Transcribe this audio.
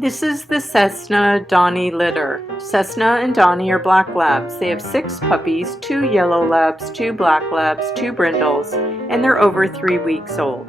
This is the Cessna Donnie Litter. Cessna and Donnie are black labs. They have 6 puppies, 2 yellow labs, 2 black labs, 2 brindles, and they're over 3 weeks old.